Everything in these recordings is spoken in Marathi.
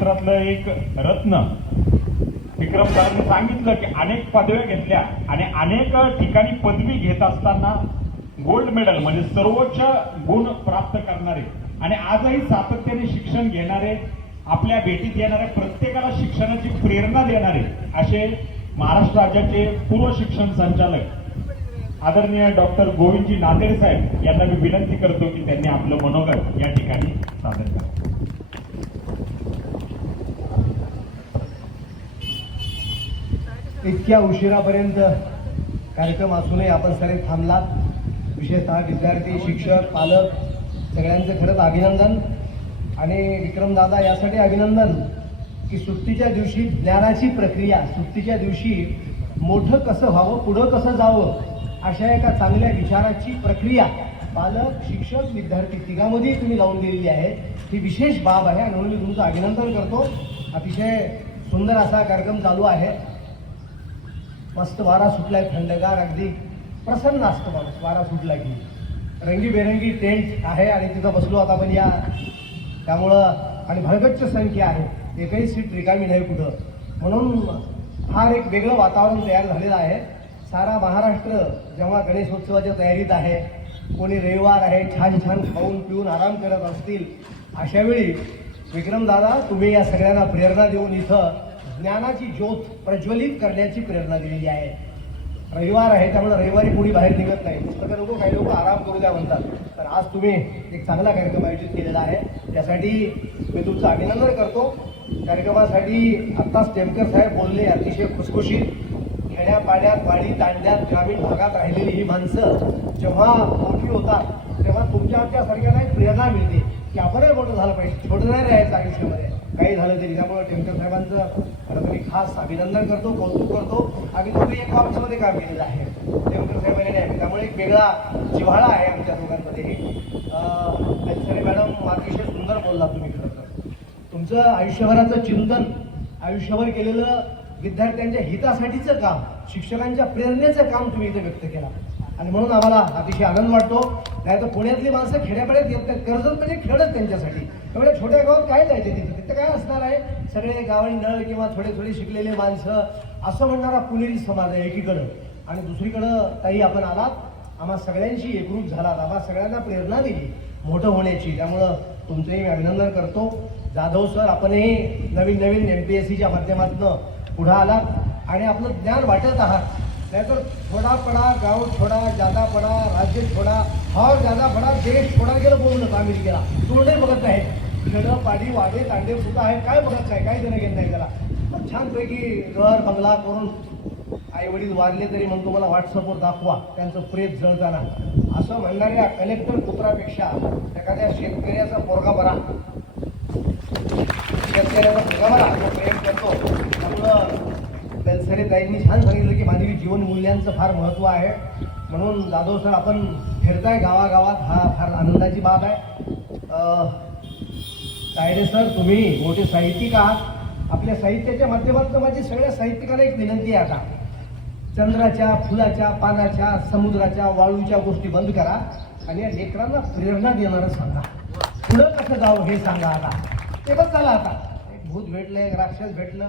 क्षेत्रातलं एक रत्न विक्रम सरांनी सांगितलं की अनेक पदव्या घेतल्या आणि अनेक ठिकाणी पदवी घेत असताना गोल्ड मेडल म्हणजे सर्वोच्च गुण प्राप्त करणारे आणि आजही सातत्याने शिक्षण घेणारे, आपल्या भेटीत येणाऱ्या प्रत्येकाला शिक्षणाची प्रेरणा देणारे असे महाराष्ट्र राज्याचे पूर्व शिक्षण संचालक आदरणीय डॉक्टर गोविंदजी नांदेड साहेब यांना मी विनंती करतो की त्यांनी आपलं मनोगत या ठिकाणी सादर करावं. इतक्या उशिरापर्यंत कार्यक्रम असूनही आपण सगळे थांबलात. विशेषतः विद्यार्थी, शिक्षक, पालक सगळ्यांचं खरंच अभिनंदन. आणि विक्रमदादा यासाठी अभिनंदन की सुट्टीच्या दिवशी ज्ञानाची प्रक्रिया, सुट्टीच्या दिवशी मोठं कसं व्हावं, पुढं कसं जावं अशा एका चांगल्या विचाराची प्रक्रिया पालक, शिक्षक, विद्यार्थी तिघांमध्ये तुम्ही लावून दिलेली आहे. ही विशेष बाब आहे आणि म्हणून मी तुमचं अभिनंदन करतो. अतिशय सुंदर असा कार्यक्रम चालू आहे. मस्त वारा सुटलाय, थंडगार, अगदी प्रसन्न असतं माणूस वारा सुटला की. रंगीबेरंगी टेंट आहे आणि तिथं बसलो आता आपण या, त्यामुळं आणि भरगच्च संख्या आहे, एकही सीट रिकामी नाही कुठं. म्हणून फार एक वेगळं वातावरण तयार झालेलं आहे. सारा महाराष्ट्र जेव्हा गणेशोत्सवाच्या तयारीत आहे, कोणी रविवार आहे, छान छान खाऊन पिऊन आराम करत असतील, अशा वेळी विक्रमदादा तुम्ही या सगळ्यांना प्रेरणा देऊन इथं ज्ञानाची ज्योत प्रज्वलित करण्याची प्रेरणा दिलेली आहे. रविवार आहे त्यामुळे रविवारी कोणी बाहेर निघत नाही, पुस्तकं नको, काही लोक आराम करू द्या म्हणतात. तर आज तुम्ही एक चांगला कार्यक्रम आयोजित केलेला आहे, त्यासाठी मी तुमचं अभिनंदन करतो. कार्यक्रमासाठी आत्ताच टेमकर साहेब बोलले, अतिशय खुसखुशीत. खेड्यापाड्यात, वाडी तांड्यात, ग्रामीण भागात राहिलेली ही माणसं जेव्हा मोठी होतात तेव्हा तुमच्या सारख्याला एक प्रेरणा मिळते की आपणही मोठं झालं पाहिजे, छोटं नाही राहायचं आयुष्यामध्ये काही झालं तरी. त्यामुळे टेमकर साहेबांचं खरं तर मी खास अभिनंदन करतो, कौतुक करतो. आम्ही तुम्ही एक ऑफिसमध्ये काम केलेलं आहे टेमकर साहेबांनी नाही, त्यामुळे एक वेगळा जिव्हाळा आहे आमच्या दोघांमध्ये. सरे मॅडम अतिशय सुंदर बोलला तुम्ही. खरं तर तुमचं आयुष्यभराचं चिंतन, आयुष्यभर केलेलं विद्यार्थ्यांच्या हितासाठीचं काम, शिक्षकांच्या प्रेरणेचं काम तुम्ही इथे व्यक्त केला आणि म्हणून आम्हाला अतिशय आनंद वाटतो. नाही तर पुण्यातली माणसं खेड्यापाड्यात येत नाहीत, कर्जत म्हणजे खेळत त्यांच्यासाठी. एवढ्या छोट्या गावात काय जायचे तिथं काय असणार आहे, सगळे गावंढळ किंवा थोडे शिकलेले माणसं असं म्हणणारा पुणेरी समाज आहे एकीकडं, आणि दुसरीकडं ताई आपण आलात, आम्हा सगळ्यांशी एकरूप झालात, आम्हा सगळ्यांना प्रेरणा दिली मोठं होण्याची. त्यामुळं तुमचंही मी अभिनंदन करतो. जाधव सर, आपणही नवीन MPSCच्या माध्यमातून पुढं आलात आणि आपलं ज्ञान वाटत आहात. नाहीतर थोडा पडा, गाव छोडा, जादा पडा, राज्य छोडा, और जादा पडा, देश छोडा गेलं बोलणं अमेरिकेला. तोंडही बघत नाही, खेडं पाडी वाडे तांडे सुद्धा आहे, काय बघत नाही, काय देणं घेत नाही त्याला. मग छानपैकी घर बंगला करून आई वडील वारले तरी म्हणतो मला व्हॉट्सअपवर दाखवा त्यांचं प्रेत जळताना, असं म्हणणाऱ्या कलेक्टर पुत्रापेक्षा एखाद्या शेतकऱ्याचा पोरगा बरा, शेतकऱ्याचा पोरगा बरा प्रेम करतो. त्यामुळं बेलसरे ताईंनी छान सांगितलं की मानवी जीवन मूल्यांचं फार महत्त्व आहे. म्हणून जाधव सर, आपण फिरताय गावागावात, हा फार आनंदाची बाब आहे. तायडे सर, तुम्ही मोठे साहित्यिक आहात. आपल्या साहित्याच्या माध्यमातून माझी सगळ्या साहित्यिकांना एक विनंती आहे, आता चंद्राच्या, फुलाच्या, पानाच्या, समुद्राच्या, वाळूच्या गोष्टी बंद करा आणि या लेकरांना प्रेरणा देणारं सांगा. पुढं कसं जावं हे सांगा. आता ते बस झालं. आता एक भूत भेटलं, एक राक्षस भेटलं,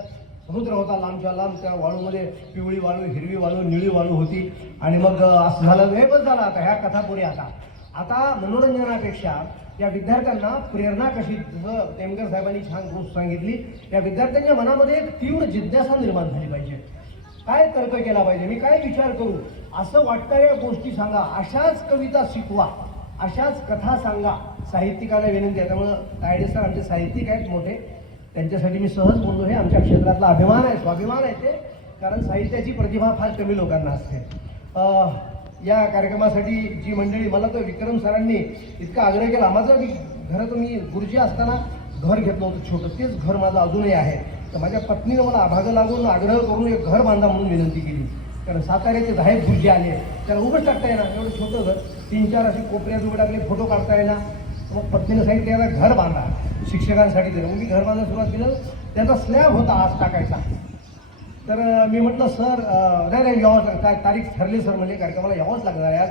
समुद्र होता लांबच्या लांब, त्या वाळूमध्ये पिवळी वाळू, हिरवी वाळू, निळी वाळू होती आणि मग असं झालं, हे बस झालं. आता ह्या कथा पुढे आता मनोरंजनापेक्षा या विद्यार्थ्यांना प्रेरणा कशी, जसं टेमकर साहेबांनी छान गोष्ट सांगितली, या विद्यार्थ्यांच्या मनामध्ये एक तीव्र जिज्ञासा निर्माण झाली पाहिजे. काय तर्क केला पाहिजे, मी काय विचार करू, असं वाटणाऱ्या गोष्टी सांगा, अशाच कविता शिकवा, अशाच कथा सांगा. साहित्यिकांना विनंती आहे. त्यामुळं तायडे सर आमचे साहित्यिक आहेत मोठे, त्यांच्यासाठी मी सहज बोललो. हे आमच्या क्षेत्रातला अभिमान आहे, स्वाभिमान आहे ते, कारण साहित्याची प्रतिभा फार कमी लोकांना असते. या कार्यक्रमासाठी जी मंडळी, मला तर विक्रम सरांनी इतका आग्रह केला. माझं घरात मी गुरुजी असताना घर घेतलं होतं छोटं, तेच घर माझं अजूनही आहे. तर माझ्या पत्नीनं मला अभागं लागून आग्रह करून एक घर बांधा म्हणून विनंती केली, कारण साताऱ्याचे 10 गुरुजी आले, त्याला उभंच टाकता येणार एवढं छोटं घर, 3-4 असे कोपऱ्यात उभे टाकले, फोटो काढता येणार. मग पत्नीनं सांगितलं याला घर बांधा शिक्षकांसाठी तरी. मग मी घर बांधायला सुरुवात केलं. त्याचा स्लॅब होता आज टाकायचा. तर मी म्हटलं सर नाही यावंच, काय तारीख ठरली सर, म्हणजे कार्यक्रमाला यावंच लागणार यार.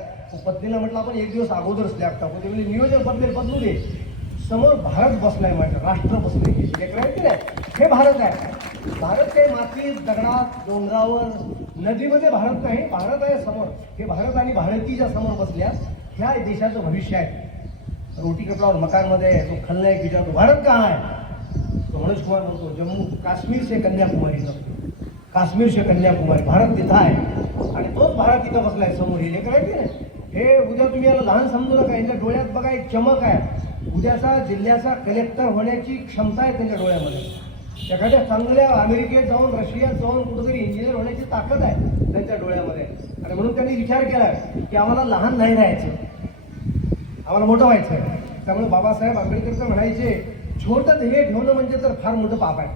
पत्नीला म्हटलं आपण एक दिवस अगोदर स्लॅब टाकू. ते म्हणजे नियोजन बदलू दे. समोर भारत बसलाय, माझं राष्ट्र बसले. लेकरं आहेत की नाही, हे भारत आहे. भारत काही मातीत, दगडात, डोंगरावर, नदीमध्ये भारत नाही, भारत आहे समोर. हे भारत आणि भारती ज्या समोर बसल्या, ह्या देशाचं भविष्य आहे. रोटी कपडावर मकानमध्ये तो खलनायक विचारतो भारत कहाँ है, तो मनोज कुमार बोलतो जम्मू काश्मीर से कन्याकुमारी तक, काश्मीर से कन्याकुमारी, भारत तिथं आहे आणि तोच भारत तिथं बसलाय समोर. हे लेकर आहे की नाही, हे उद्या तुम्ही याला लहान समजू नका. यांच्या डोळ्यात बघा एक चमक आहे. उद्याचा जिल्ह्याचा कलेक्टर होण्याची क्षमता आहे त्यांच्या डोळ्यामध्ये. एखाद्या चांगल्या अमेरिकेत जाऊन, रशियात जाऊन कुठेतरी इंजिनियर होण्याची ताकद आहे त्यांच्या डोळ्यामध्ये. आणि म्हणून त्यांनी विचार केला की आम्हाला लहान नाही राहायचं, आम्हाला मोठं व्हायचं आहे. त्यामुळे बाबासाहेब आंबेडकर तर म्हणायचे छोटं ध्येय ठेवणं म्हणजे तर फार मोठं पाप आहे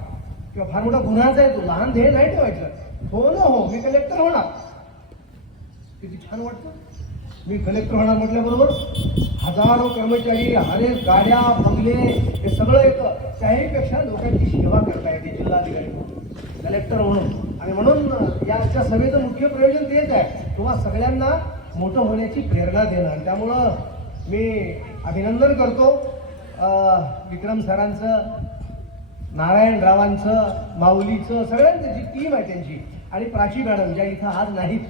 किंवा फार मोठा गुन्हाच आहे. तो लहान ध्येय नाही ठेवायचं. हो ना, हो मी कलेक्टर होणार, किती छान वाटतं. मी कलेक्टर होणार म्हटल्याबरोबर हजारो कर्मचारी, अनेक गाड्या, बंगले, हे सगळं येतं. त्याहीपेक्षा लोकांची सेवा करता येते जिल्हाधिकारी म्हणून, कलेक्टर म्हणून. आणि म्हणून याच्या सभेचं मुख्य प्रयोजन तेच आहे, तुम्हा सगळ्यांना मोठं होण्याची प्रेरणा देणं. त्यामुळं मी अभिनंदन करतो विक्रम सरांचं, नारायणरावांचं, माऊलीचं, सगळ्यांचं जी टीम आहे त्यांची, आणि प्राची मॅडम ज्या इथं आज नाहीत,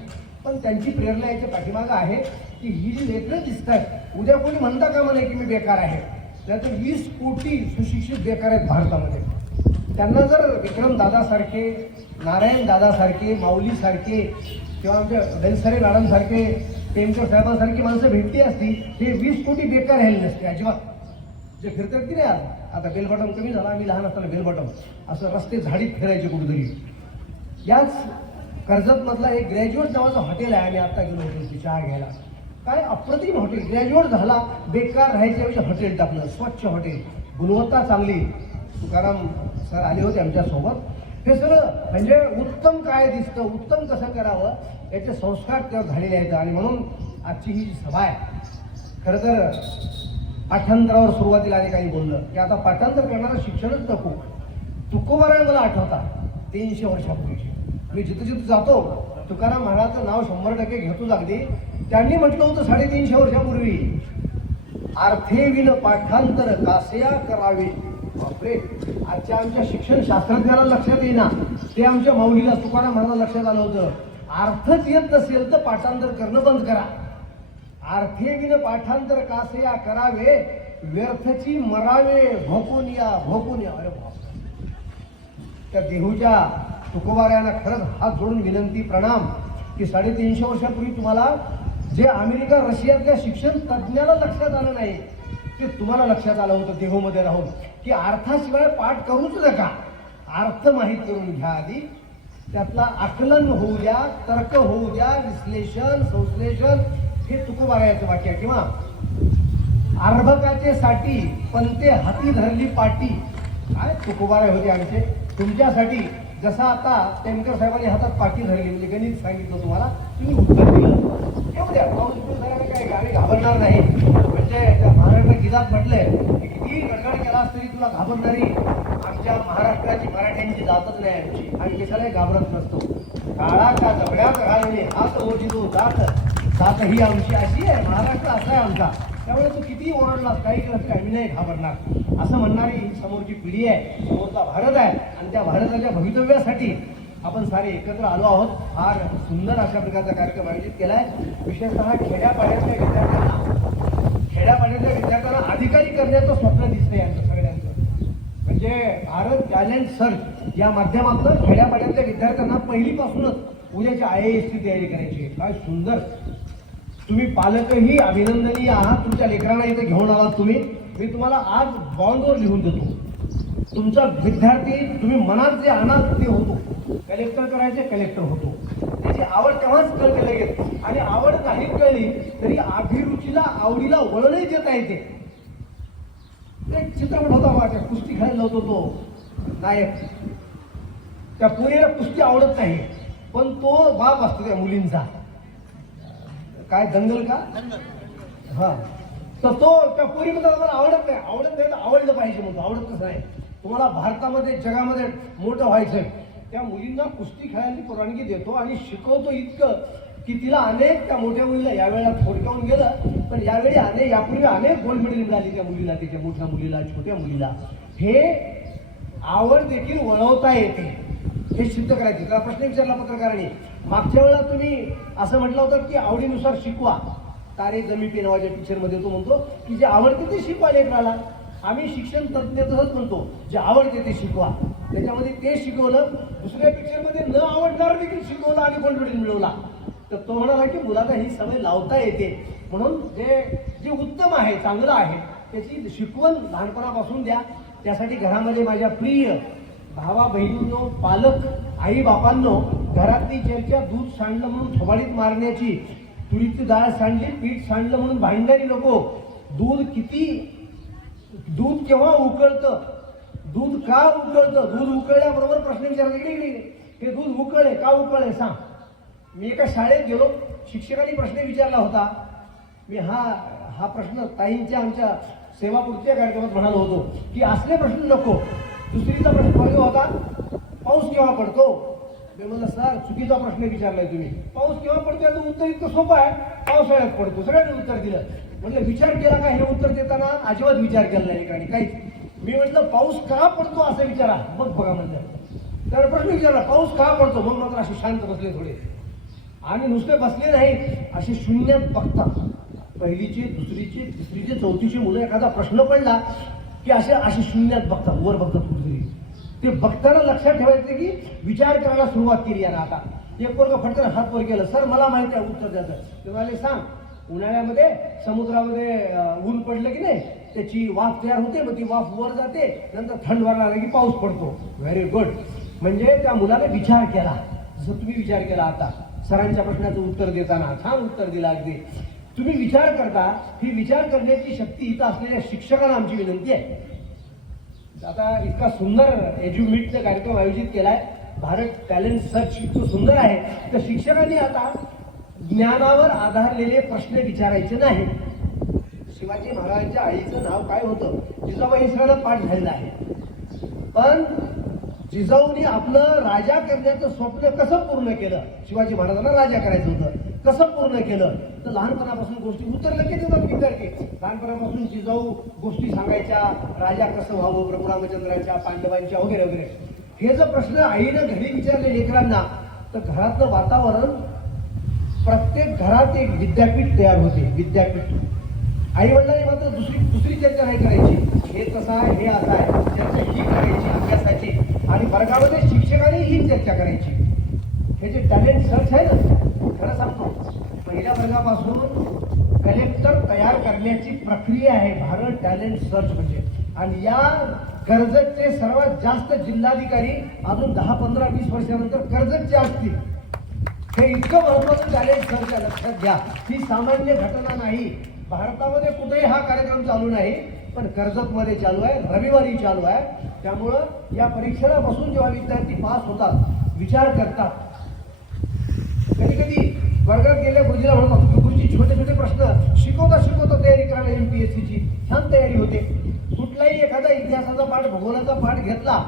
पण त्यांची प्रेरणा याच्या पाठीमागं आहे की ही जी लेकरं दिसत आहेत, उद्या कोणी म्हणता का म्हणे की मी बेकार आहे, त्यानंतर 20 कोटी सुशिक्षित बेकार आहेत भारतामध्ये. त्यांना जर विक्रम दादासारखे, नारायण दादासारखे, माऊलीसारखे किंवा आमच्या बेलसरे मॅडमसारखे, टेमकर साहेबांसारखी माणसं भेटली असती, हे 20 कोटी बेकार राहिले नसते अजिबात. जे फिरतात की नाही आता बेल बटन कमी झाला, आम्ही लहान असताना बेल बटन असं रस्ते झाडीत फिरायचे कुठेतरी. याच कर्जतमधला एक ग्रॅज्युएट नावाचं हॉटेल आहे, आम्ही आता गेलो होतो चहा घ्यायला. काय अप्रतिम हॉटेल, ग्रॅज्युएट झाला, बेकार राहायच्या हॉटेल टाकलं, स्वच्छ हॉटेल, गुणवत्ता चांगली. तुकाराम सर आले होते आमच्यासोबत. हे सगळं म्हणजे उत्तम काय दिसतं, उत्तम कसं करावं याचे संस्कार त्यावर झालेले आहेत. आणि म्हणून आजची ही जी सभा आहे, खरं तर पाठांतरावर सुरुवातीला काही बोललं की आता पाठांतर करणारं शिक्षणच नको. तुकोबाराय मला आठवता 300 वर्षापूर्वीची. मी जिथं जिथं जातो तुकाराम महाराजचं नाव 100% घेतोच अगदी. त्यांनी म्हटलं होतं 350 वर्षापूर्वी, आर्थे विन पाठांतर कासया करावे. बापरे, आजच्या आमच्या शिक्षण शास्त्रज्ञाला लक्षात येईना, ते आमच्या माऊलीला तुकाराम महाराजांना लक्षात आलं होतं. अर्थच येत नसेल तर पाठांतर करणं बंद करा. आर्थे विन पाठांतर कासया करावे, व्यर्थची मरावे भोकून या, भोकून या. अरे बाप, त्या देहूच्या तुकोबारायांना खरंच हात जोडून विनंती, प्रणाम की 350 वर्षापूर्वी तुम्हाला जे अमेरिका, रशियातल्या शिक्षण तज्ज्ञाला लक्षात आलं नाही, ते तुम्हाला लक्षात आलं होतं देहूमध्ये राहून, की अर्थाशिवाय पाठ करूच नका, अर्थ माहीत करून घ्या आधी. त्यातला आकलन होऊ द्या, तर्क होऊ द्या, विश्लेषण, संश्लेषण, हे तुकोबारायाचं वाक्य आहे. किंवा अर्भकाचे साठी पंते हाती धरली पाटी. काय तुकोबाराय होते आमचे तुमच्यासाठी. जसं आता टेमकर साहेबांनी हातात पाटी धरली, म्हणजे गणित सांगितलं तुम्हाला, तुम्ही उत्तर दिलं. येऊ द्या, पाऊस साहेबांनी काय आम्ही घाबरणार नाही. म्हणजे त्या महाराष्ट्र गिजात म्हटलंय की किती गडगड केलास तरी तुला घाबरणारी आमच्या महाराष्ट्राची, मराठ्यांची जातच नाही आमची. आम्ही कशालाही घाबरत नसतो. काळाच्या जबड्यात घालणे हात ओढितो जात, जात ही आमची अशी आहे. महाराष्ट्र असा आहे आमचा. त्यामुळे तू किती ओरडलास, काही करत आम्ही नाही घाबरणार, असं म्हणणारी ही समोरची पिढी आहे, समोरचा भारत आहे. आणि त्या भारताच्या भवितव्यासाठी आपण सारे एकत्र आलो आहोत. फार सुंदर अशा प्रकारचा कार्यक्रम आयोजित केला आहे. विशेषतः खेड्यापाड्यातल्या विद्यार्थ्यांना अधिकारी करण्याचं स्वप्न दिसतंय आमचं सगळ्यांचं. म्हणजे भारत टॅलेंट सर्च या माध्यमातून खेड्यापाड्यातल्या विद्यार्थ्यांना पहिलीपासूनच उद्याच्या IAS ची तयारी करायची आहे. काय सुंदर. तुम्ही पालकही अभिनंदनीय आहात, तुमच्या लेकरांना इथे घेऊन आलात तुम्ही. मी तुम्हाला आज बॉन्डवर लिहून देतो. तुमचा विद्यार्थी, तुम्ही मनात जे आणाल ते होतो. कलेक्टर करायचे, कलेक्टर होतो. त्याची आवड तेव्हाच कळते लगेच. आणि आवड नाही कळली तरी अभिरुचीला, आवडीला वळणही देता येते. एक चित्रपट होता माझ्या, कुस्ती खेळायला होतो तो नायक. त्या पोरीला कुस्ती आवडत नाही, पण तो बाप असतो त्या मुलींचा. काय दंगल का? हा, तर तो त्या पोरीमध्ये आवडत नाही, आवडत नाही तर आवडलं पाहिजे म्हणतो. आवडत कसं नाही, तुम्हाला भारतामध्ये, जगामध्ये मोठं व्हायचंय. त्या मुलींना कुस्ती खेळायची परवानगी देतो आणि शिकवतो इतकं की तिला अनेक त्या मोठ्या मुलीला यावेळेला थोडक्याहून गेलं, पण यावेळी यापूर्वी अनेक गोल्ड मेडल मिळाली त्या मुलीला, त्याच्या मोठ्या मुलीला, छोट्या मुलीला. हे आवड देखील वळवता येते, हे सिद्ध करायचे. त्याला प्रश्न विचारला पत्रकारांनी, मागच्या वेळेला तुम्ही असं म्हटलं होतं की आवडीनुसार शिकवा. तारे जमी पे नावाच्या पिक्चरमध्ये तो म्हणतो की जे आवडते ते शिकवा लेकराला. आम्ही शिक्षण तज्ज्ञ तसंच म्हणतो, जे आवडते ते शिकवा. त्याच्यामध्ये ते शिकवलं. दुसऱ्या पिक्चरमध्ये न आवडणार देखील शिकवलं आणि गोल्ड मेडल मिळवला. तर तो म्हणाला की मुलाला ही सवय लावता येते, म्हणून जे उत्तम आहे, चांगलं आहे, त्याची शिकवण लहानपणापासून द्या. त्यासाठी घरामध्ये माझ्या प्रिय भावा बहिणींनो, पालक, आई बापांनो, घरातली चर्चा दूध सांडलं म्हणून थोबाडीत मारण्याची, तुरीची डाळ सांडली पीठ सांडलं म्हणून भांडणारी नको. दूध केव्हा उकळतं, दूध का उकळतं, दूध उकळल्याबरोबर प्रश्न विचारला की हे दूध उकळले का उकळले सांग. मी एका शाळेत गेलो, शिक्षकांनी प्रश्न विचारला होता. मी हा प्रश्न ताईंच्या आमच्या सेवापूर्तीच्या कार्यक्रमात म्हणालो होतो की असले प्रश्न नको. दुसरीचा प्रश्न वर्ग होता, पाऊस केव्हा पडतो. मी म्हणलं सर चुकीचा प्रश्न विचारलाय तुम्ही, पाऊस केव्हा पडतो याचं उत्तर इतकं सोपं आहे, पावसाळ्यात पडतो. सगळ्यांनी उत्तर दिलं. म्हटलं विचार केला का, हे उत्तर देताना अजिबात विचार केला नाही एकाने काहीच. मी म्हटलं पाऊस का पडतो असं विचारा, मग बघा म्हणलं. तर प्रश्न विचारला पाऊस का पडतो, मग मात्र असे शांत बसले थोडे. आणि नुसते बसले नाही, असे शून्यात बघतात. पहिलीचे, दुसरीचे, तिसरीचे, चौथीचे मुलं एखादा प्रश्न पडला की असे शून्यात बघतात, वर बघतात कुठेतरी. ते बघताना लक्षात ठेवायचं की विचार करायला सुरुवात केली यानं. आता एक वर्ग फटकन हात वर केलं, सर मला माहिती आहे उत्तर द्यायचं. ते म्हणाले सांग. उन्हाळ्यामध्ये समुद्रामध्ये ऊन पडलं की नाही, त्याची वाफ तयार होते, मग ती वाफ वर जाते, नंतर थंड वाढला की पाऊस पडतो. Very good. म्हणजे त्या मुलाने विचार केला, जसं तुम्ही विचार केला आता सरांच्या प्रश्नाचं उत्तर देताना. छान उत्तर दिलं अगदी. तुम्ही विचार करता, ही विचार करण्याची शक्ती इथं असलेल्या शिक्षकांना आमची विनंती आहे. आता इतका सुंदर एज्युमीटचा कार्यक्रम आयोजित केलाय, भारत टॅलेंट सर्च इतकं सुंदर आहे, तर शिक्षकांनी आता ज्ञानावर आधारलेले प्रश्न विचारायचे नाही. शिवाजी महाराजांच्या आईचं नाव काय होतं, जिजाबाई सगळं पाठ झालेलं आहे. पण जिजाऊनी आपलं राजा करण्याचं स्वप्न कसं पूर्ण केलं, शिवाजी महाराजांना राजा करायचं होतं, कसं पूर्ण केलं. तर लहानपणापासून गोष्टी उत्तर लगेच येतात विद्यार्थी. लहानपणापासून जिजाऊ गोष्टी सांगायच्या, राजा कसं व्हावं, प्रभू रामचंद्राच्या, पांडवांच्या वगैरे वगैरे. हे जर प्रश्न आईनं घरी विचारले लेकरांना, तर घरातलं वातावरण, प्रत्येक घरात एक विद्यापीठ तयार होते. विद्यापीठ. आई वडिलांनी मात्र दुसरी चर्चा नाही करायची, हे कसं आहे, हे असं आहे, चर्चा ही करायची अभ्यासाची. आणि वर्गामध्ये शिक्षकांनी ही चर्चा करायची. हे जे टॅलेंट सर्च आहे ना, खरं सांगतो, पहिल्या वर्गापासून कलेक्टर तयार करण्याची प्रक्रिया आहे भारत टॅलेंट सर्च म्हणजे. आणि या कर्जतचे सर्वात जास्त जिल्हाधिकारी अजून 10, 15, 20 वर्षानंतर कर्जतचे असतील. हे इतकं महत्वाचं टॅलेंट सर्च आहे, लक्षात घ्या. ही सामान्य घटना नाही. भारतामध्ये कुठेही हा कार्यक्रम चालू नाही, पण कर्जतमध्ये चालू आहे, रविवारी चालू आहे. त्यामुळं या परीक्षेला बसून जेव्हा विद्यार्थी पास होतात, विचार करतात. कधी कधी वर्गात गेल्या गुरुजीला म्हणतात, गुरुजी छोटे छोटे प्रश्न शिकवता तयारी करायला MPSCची छान तयारी होते. कुठलाही एखादा इतिहासाचा पाठ, भूगोलाचा पाठ घेतला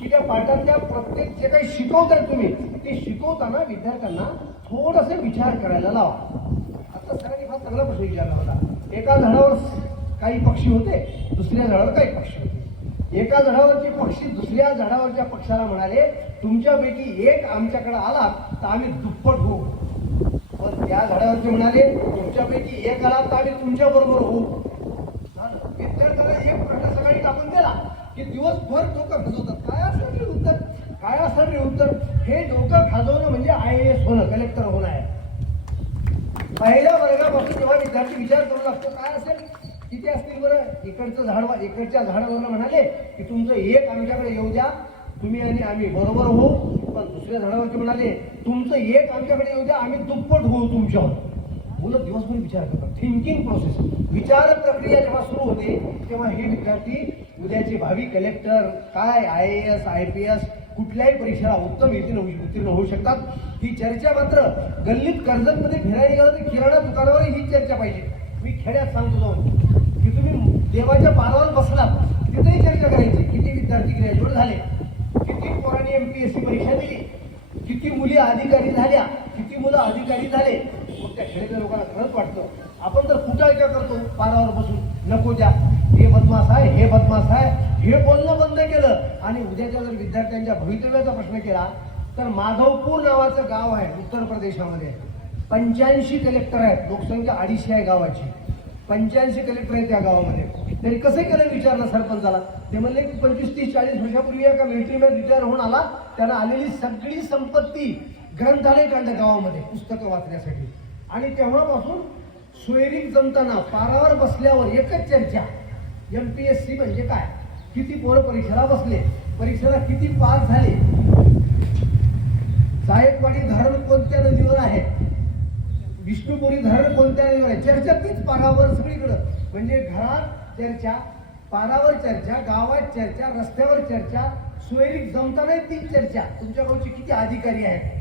की त्या पाठातल्या प्रत्येक जे काही शिकवताय तुम्ही, ते शिकवताना विद्यार्थ्यांना थोडंसं विचार करायला लावा. आता सरांनी फार चांगला प्रश्न विचारला होता. एका झाडावर काही पक्षी होते, दुसऱ्या झाडावर काही पक्षी होते. एका झाडावरचे पक्षी दुसऱ्या झाडावरच्या पक्षाला म्हणाले, तुमच्यापैकी एक आमच्याकडे आला तर आम्ही दुप्पट होऊ. पण त्या झाडावरचे म्हणाले, तुमच्यापैकी एक आला तर आम्ही तुमच्या बरोबर होऊ. विद्यार्थ्याला एक प्रश्न सकाळी टाकून दिला की दिवसभर डोकं खाजवतात, काय असेल रे उत्तर, काय असेल रे उत्तर. हे डोकं खाजवणं म्हणजे IAS होणं, कलेक्टर होणं आहे. पहिल्या वर्गापासून जेव्हा विद्यार्थी विचार करू लागतो, काय असेल, किती असतील बरं. इकडच्या झाडावर म्हणाले की तुमचं एक आमच्याकडे येऊ द्या, तुम्ही आणि आम्ही बरोबर होऊ. पण दुसऱ्या झाडावरचे म्हणाले, तुमचं एक आमच्याकडे येऊ द्या, आम्ही दुप्पट होऊ तुमच्यावर. मुलं दिवसभर विचार करतात. थिंकिंग प्रोसेस, विचार प्रक्रिया जेव्हा सुरू होते, तेव्हा हे विद्यार्थी उद्याचे भावी कलेक्टर, काय IAS, IPS, कुठल्याही परीक्षेला उत्तीर्ण होऊ शकतात. ही चर्चा मात्र गल्लीत कर्जतमध्ये फिरायला गेलं तर किराणा दुकानावर ही चर्चा पाहिजे. मी खेड्यात सांगतो जाऊन की तुम्ही देवाच्या पानावर बसलात, तिथेही चर्चा करायची. किती विद्यार्थी ग्रॅज्युएट झाले, किती पोरांनी MPSC परीक्षा दिली, किती मुली अधिकारी झाल्या, किती मुलं अधिकारी झाले. मग त्या खेड्यातल्या लोकांना खरंच वाटतं आपण जर कुठं का करतो पारावर बसून नको द्या, हे बदमाश आहे, हे बदमाश आहे, हे बोलणं बंद केलं आणि उद्याच्या जर विद्यार्थ्यांच्या भवितव्याचा प्रश्न केला तर माधवपूर नावाचं गाव आहे उत्तर प्रदेशामध्ये. 85 कलेक्टर आहेत, लोकसंख्या 250 आहे गावाची. 85 कलेक्टर आहेत त्या गावामध्ये. त्यांनी कसं केलं विचारलं सरपंचाला. ते म्हणले की 25, 30, 40 वर्षापूर्वी एका मिलिटरीमध्ये रिटायर होऊन आला, त्याला आलेली सगळी संपत्ती ग्रंथालय काढलं गावामध्ये पुस्तकं वाचण्यासाठी. आणि तेव्हापासून सोयरीक जमताना पारावर बसल्यावर एकच चर्चा, MPSC म्हणजे काय, किती पोरं परीक्षेला बसले, परीक्षेला किती पास झाले, जायकवाडी धरण कोणत्या नदीवर आहे, विष्णुपुरी धरण कोणत्या नदीवर आहे. चर्चा तीच पारावर सगळीकडं. म्हणजे घरात चर्चा, पारावर चर्चा, गावात चर्चा, रस्त्यावर चर्चा, सोयरीक जमताना तीच चर्चा. तुमच्या गावचे किती अधिकारी आहेत.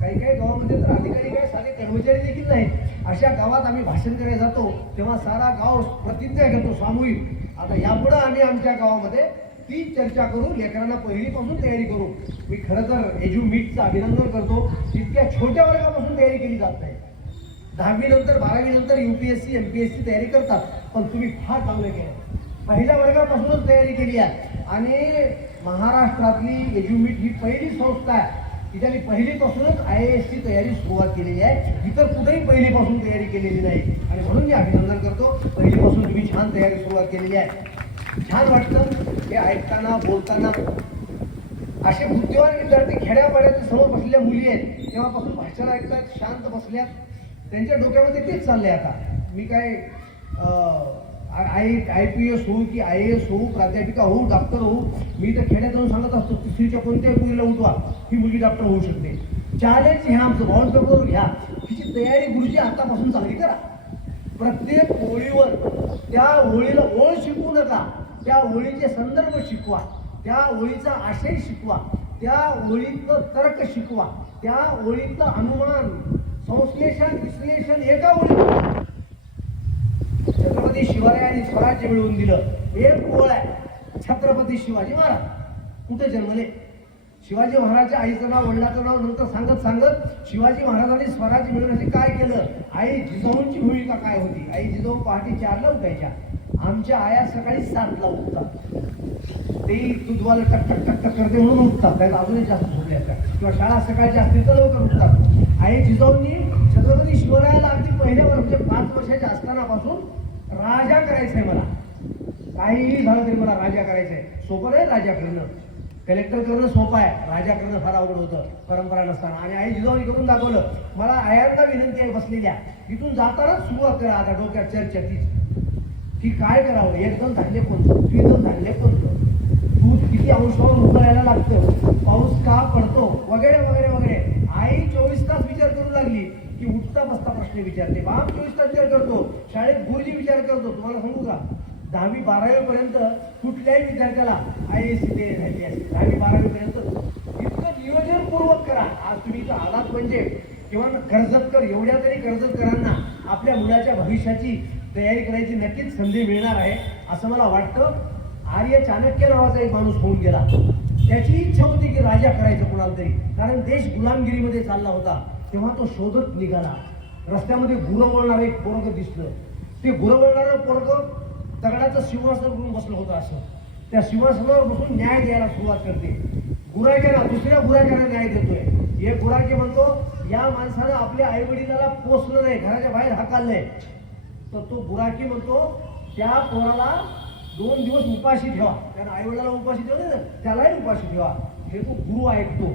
काही काही गावामध्ये तर अधिकारी काय साधे कर्मचारी देखील नाही. अशा गावात आम्ही भाषण करायला जातो तेव्हा सारा गाव प्रतिज्ञा घेतो सामूहिक, आता यापुढे आम्ही आमच्या गावामध्ये ती चर्चा करू, लेकरांना पहिलीपासून तयारी करू. मी खरं तर एज्युमीटचं अभिनंदन करतो. इतक्या छोट्या वर्गापासून तयारी केली जात नाही. 10वी नंतर 12वी नंतर UPSC MPSC तयारी करतात, पण तुम्ही फार चांगलं केलं. पहिल्या वर्गापासूनच तयारी केली आहे. आणि महाराष्ट्रातली एज्युमीट ही पहिली संस्था आहे की ज्यांनी पहिलीपासूनच IAS ची तयारी सुरुवात केलेली आहे. इतर कुठेही पहिलीपासून तयारी केलेली नाही. आणि म्हणून मी अभिनंदन करतो, पहिलीपासून तुम्ही छान तयारी सुरुवात केलेली आहे. छान वाटतं हे ऐकताना बोलताना. असे बुद्धिवान विद्यार्थी खेड्यापाड्याच्या समोर बसलेल्या मुली आहेत, तेव्हापासून भाषण ऐकतात, शांत बसल्यात, त्यांच्या डोक्यामध्ये तेच चाललंय. आता मी काय IPS होऊ की IAS होऊ, प्राध्यापिका होऊ, डॉक्टर होऊ, मी तर खेड्यात जाऊन सांगत असतो तिसरीच्या कोणत्याही मुलीला उठवा, ही मुलगी डॉक्टर होऊ शकते. चॅलेंज ह्या आमचं बाउंड पेपरवर घ्या, तिची तयारी गुरुजी आतापासून चांगली करा. प्रत्येक ओळीवर त्या ओळीला ओळ शिकवू नका, त्या ओळीचे संदर्भ शिकवा, त्या ओळीचा आशय शिकवा, त्या ओळीतलं तर्क शिकवा, त्या ओळीतलं अनुमान, संश्लेषण, विश्लेषण एका ओळीत. छत्रपती शिवरायांनी स्वराज्य मिळवून दिलं, एक ओळ आहे छत्रपती शिवाजी महाराज. कुठे जन्मले? शिवाजी महाराजच्या आईचं नाव, वडिलाचं नाव नंतर सांगत सांगत शिवाजी महाराजांनी स्वराज्य मिळवण्यासाठी काय केलं, आई जिजाऊंची भूमिका काय होती. आई जिजाऊ पहाटे 4ला उठायच्या, आमच्या आया सकाळी 7ला उठतात. ते दूधवाला टक टक टक टक करते म्हणून उठतात, त्याला अजूनही जास्त झोपले असतात, किंवा शाळा सकाळची असतील तर लवकर उठतात. आई जिजाऊंनी छत्रपती शिवरायाला अगदी पहिल्या म्हणजे 5 वर्षाच्या असतानापासून राजा करायचंय, मला काहीही झालं तरी मला राजा करायचंय. सोपं नाही राजा करणं, कलेक्टर करणं सोपं आहे, राजा करणं फार अवघड होतं परंपरा नसताना. आणि आई जिजाऊनी करून दाखवलं. मला आयांना विनंती आहे बसलेल्या, इथून जातानाच सुरुवात करा आता डोक्यात चर्चा तीच की काय करावं, एकदम धान्य कोणतं, द्विदल धान्य कोणतं, दूध किती अंशावर उकळायला लागतं, पाऊस का पडतो, वगैरे वगैरे वगैरे. आई 24 तास विचार करू लागली की उठता बसता प्रश्न विचारते, बाप 24 तास विचार करतो, शाळेत गुरुजी विचार करतो. तुम्हाला सांगू का, 10वी 12वी पर्यंत कुठल्याही विद्यार्थ्याला IAS राहिली असते. 10वी 12वी पर्यंत इतकं नियोजनपूर्वक करा. आज तुम्ही इथं आलात म्हणजे किंवा कर्जतकर एवढ्या तरी कर्जतकरांना आपल्या मुलाच्या भविष्याची तयारी करायची नक्कीच संधी मिळणार आहे असं मला वाटतं. आर्य चाणक्य नावाचा एक माणूस होऊन गेला, त्याची इच्छा होती की राजा करायचं कोणाला तरी, कारण देश गुलामगिरीमध्ये चालला होता. तेव्हा तो शोधत निघाला. रस्त्यामध्ये गुरं वळणारं एक पोरग दिसलं. ते गुरं वळणारं पोरग दगडाचं सिंहासन करून बसलं होतं. असं त्या सिंहासनावर बसून न्याय द्यायला सुरुवात करते. गुराख्याला, दुसऱ्या गुराख्याला न्याय देतोय. एक गुराखी म्हणतो या माणसानं आपल्या आई वडिलाला पोसलं नाही, घराच्या बाहेर हाकाललंय. तर तो गुराखी म्हणतो त्या पोराला 2 दिवस उपाशी ठेवा, कारण आई वडिलाला उपाशी ठेवले ना, त्यालाही उपाशी ठेवा. हे तो गुरु ऐकतो.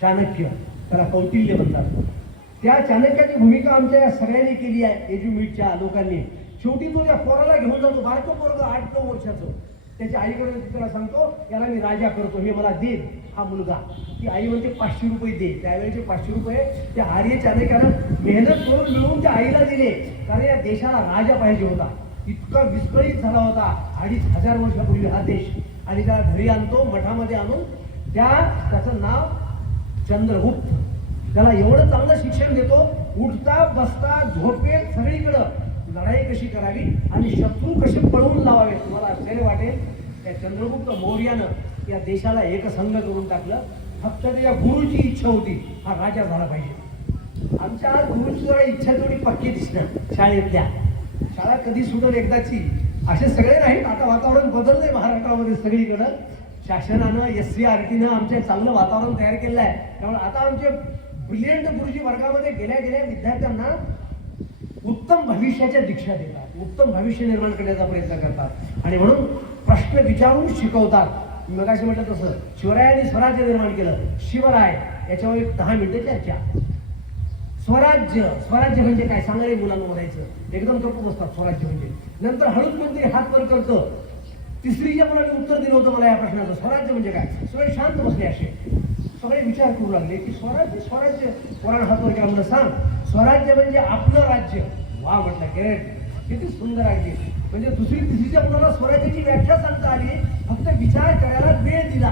चाणक्य, त्याला कौटिल्य म्हणतात. त्या चाणक्याची भूमिका आमच्या या सगळ्यांनी केली आहे, एज्युमीटच्या लोकांनी. शेवटी तो त्या पोराला घेऊन जातो, बारको पोरग 8-9 वर्षाचं. त्याच्या आईकडे त्याला सांगतो याला मी राजा करतो, हे मला दे हा मुलगा. ती आई म्हणते 500 रुपये दे. त्यावेळेचे 500 रुपये त्या आर्य चाणक्यानं मेहनत करून मिळवून त्या आईला दिले, कारण या देशाला राजा पाहिजे होता. इतका विस्कळीत झाला होता 2500 वर्षापूर्वी हा देश. आणि त्याला घरी आणतो, मठामध्ये आणून त्याचं नाव चंद्रगुप्त. त्याला एवढं चांगलं शिक्षण देतो, उठता बसता झोपेत सगळीकडं लढाई कशी करावी आणि शत्रू कसे पळवून लावावे. तुम्हाला आश्चर्य वाटेल, त्या चंद्रगुप्त मौर्यानं या देशाला एकसंघ करून टाकलं. फक्त त्याच्या गुरुची इच्छा होती हा राजा झाला पाहिजे. आमच्या गुरुची जरा इच्छा थोडी पक्की दिसणार शाळेतल्या. शाळा कधी सुटेल एकदाची असे सगळे नाहीत. आता वातावरण बदललंय महाराष्ट्रामध्ये सगळीकडं. शासनानं SCRT आमच्या चांगलं वातावरण तयार केलं आहे. त्यामुळे आता आमचे ब्रिलियंट गुरुजी वर्गामध्ये गेल्या विद्यार्थ्यांना उत्तम भविष्याच्या दीक्षा देतात, उत्तम भविष्य निर्माण करण्याचा प्रयत्न करतात आणि म्हणून प्रश्न विचारून शिकवतात. मगाशी म्हटलं तसं शिवरायांनी स्वराज्य निर्माण केलं. शिवराय याच्यावर एक 10 मिनिटं चर्चा. स्वराज्य म्हणजे काय सांगायला मुलांना बोलायचं एकदम गप्प बसतात. स्वराज्य म्हणजे नंतर हळूच कोणतरी हात वर करतं. तिसरीच्या मुलांनी उत्तर दिलं होतं मला या प्रश्नाचं. स्वराज्य म्हणजे काय? सगळे शांत बसले असे सगळे विचार करू लागले की स्वराज्य पोरानं हात वर केला. म्हणलं सांग स्वराज्य म्हणजे आपलं राज्य. वा म्हटलं ग्रेट, किती सुंदर आहे. म्हणजे दुसरी तिसरीच्या मुलाला स्वराज्याची व्याख्या सांगता आली. फक्त विचार करायला वेळ दिला,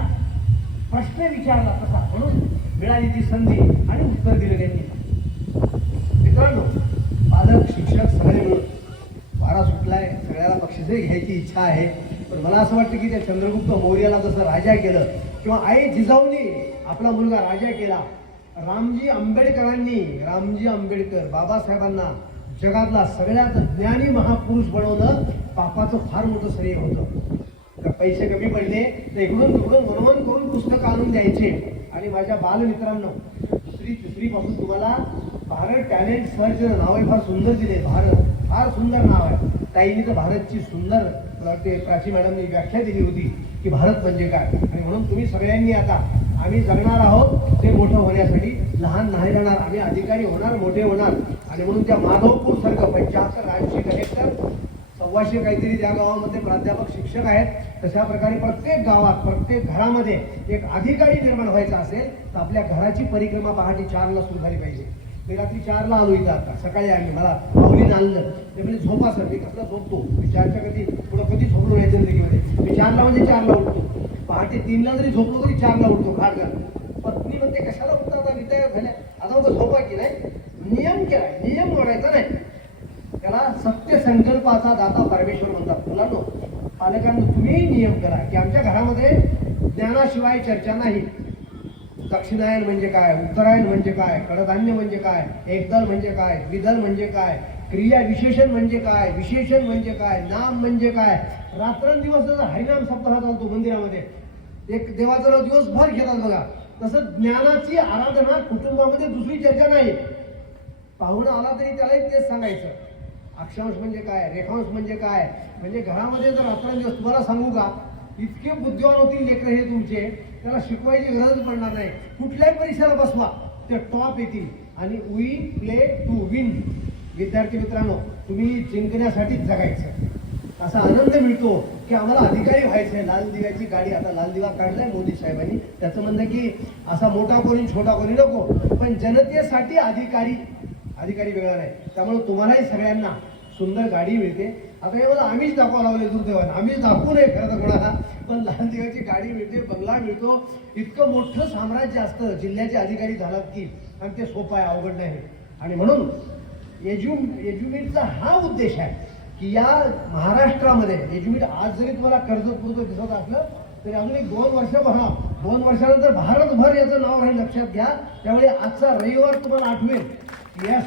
प्रश्न विचारला तसा, म्हणून मिळाली ती संधी आणि उत्तर दिलं त्यांनी. मित्रांनो, पालक शिक्षक सगळे मिळून वारा सुटलाय. सगळ्याला बक्षिसे घ्यायची इच्छा आहे. पण मला असं वाटतं की त्या चंद्रगुप्त मौर्याला जसं राजा केलं किंवा आई जिजाऊनी आपला मुलगा राजा केला, रामजी आंबेडकर बाबासाहेबांना जगातला सगळ्यात ज्ञानी महापुरुष बनवलं. बापाचं फार मोठं श्रेय होतं. तर पैसे कमी पडले तर इकडून तिकडून मनोमन करून पुस्तकं आणून द्यायचे. आणि माझ्या बालमित्रांनो, दुसरी तिसरी पासून तुम्हाला भारत टॅलेंट सर्च नाव आहे, फार सुंदर दिले. भारत फार सुंदर नाव आहे. ताईंनी तर भारतची सुंदर ते प्राची मॅडमनी व्याख्या दिली होती की भारत म्हणजे काय. आणि म्हणून तुम्ही सगळ्यांनी आता आम्ही जगणार आहोत ते मोठं होण्यासाठी. लहान नाही राहणार, आम्ही अधिकारी होणार, मोठे होणार. आणि म्हणून त्या माधवपूर सारखं 75-80 कलेक्टर, 125 काहीतरी त्या गावामध्ये प्राध्यापक शिक्षक आहेत. तशा प्रकारे प्रत्येक गावात प्रत्येक घरामध्ये एक अधिकारी निर्माण व्हायचा असेल तर आपल्या घराची परिक्रमा पहाटे 4ला सुरू झाली पाहिजे. मी रात्री 4ला आलो इथं. आता सकाळी आम्ही मला माऊलीनं आणलं. ते म्हणजे झोपा सर, मी कसला झोपतो. मी 4च्या कधी झोपलो नाही जिंदगीमध्ये. मी 4ला म्हणजे 4ला उठतो. पहाटे 3ला जरी झोपलो तरी 4ला उठतो. खाट घाल. पत्नी म्हणते कशाला उठता, आता रिटायर झाल्या, आता उभं झोपा की नाही. नियम केलाय, नियम मोडायचा नाही. त्याला सत्य संकल्पाचा दाता परमेश्वर म्हणतात. मुलांनो, पालकांनो तुम्ही नियम करा की आमच्या घरामध्ये ज्ञानाशिवाय चर्चा नाही. दक्षिणायन म्हणजे काय, उत्तरायण म्हणजे काय, कडधान्य म्हणजे काय, एकदल म्हणजे काय, द्विदल म्हणजे काय, क्रिया विशेषण म्हणजे काय, विशेषण म्हणजे काय, नाम म्हणजे काय. रात्रंदिवस हरिनाम सप्ताह चालतो मंदिरामध्ये. एक देवाचा दिवसभर घेतात बघा. तसं ज्ञानाची आराधना कुटुंबामध्ये दुसरी चर्चा नाही. पाहुणा आला तरी त्यालाही तेच सांगायचं. अक्षांश म्हणजे काय, रेखांश म्हणजे काय. म्हणजे घरामध्ये जर रात्रंदिवस तुम्हाला सांगू का, इतके बुद्धिवान होतील लेकरं हे तुमचे, त्याला शिकवायची गरज पडणार नाही. कुठल्याही परीक्षेला बसवा, ते टॉप येतील. आणि वी प्ले टू विन. विद्यार्थी मित्रांनो, तुम्ही जिंकण्यासाठीच जगायचं. असा आनंद मिळतो की आम्हाला अधिकारी व्हायचंय. लाल दिव्याची गाडी, आता लाल दिवा काढलाय मोदी साहेबांनी. त्याचं म्हणणं की असा मोठा कोणी छोटा कोणी नको, पण जनतेसाठी अधिकारी वेगळा नाही. त्यामुळे तुम्हालाही सगळ्यांना सुंदर गाडी मिळते. आता हे मला आम्हीच दाखवा लावले दुर्दैवाने, आम्हीच दाखवू नये खरं तर कोणाला, पण लाल दिव्याची गाडी मिळते, बंगला मिळतो. इतकं मोठं साम्राज्य असतं जिल्ह्याचे अधिकारी झालात की, आणि ते सोपं आहे, अवघड नाही. आणि म्हणून एज्युमिटचा हा उद्देश आहे की या महाराष्ट्रामध्ये एज्युमिट आज जरी तुम्हाला कर्जतपूर्वक दिसत असलं तरी अजून एक 2 वर्ष बघा. 2 वर्षानंतर भारतभर याचं नाव राहील, लक्षात घ्या. त्यामुळे आजचा रविवार तुम्हाला आठवेल. यस,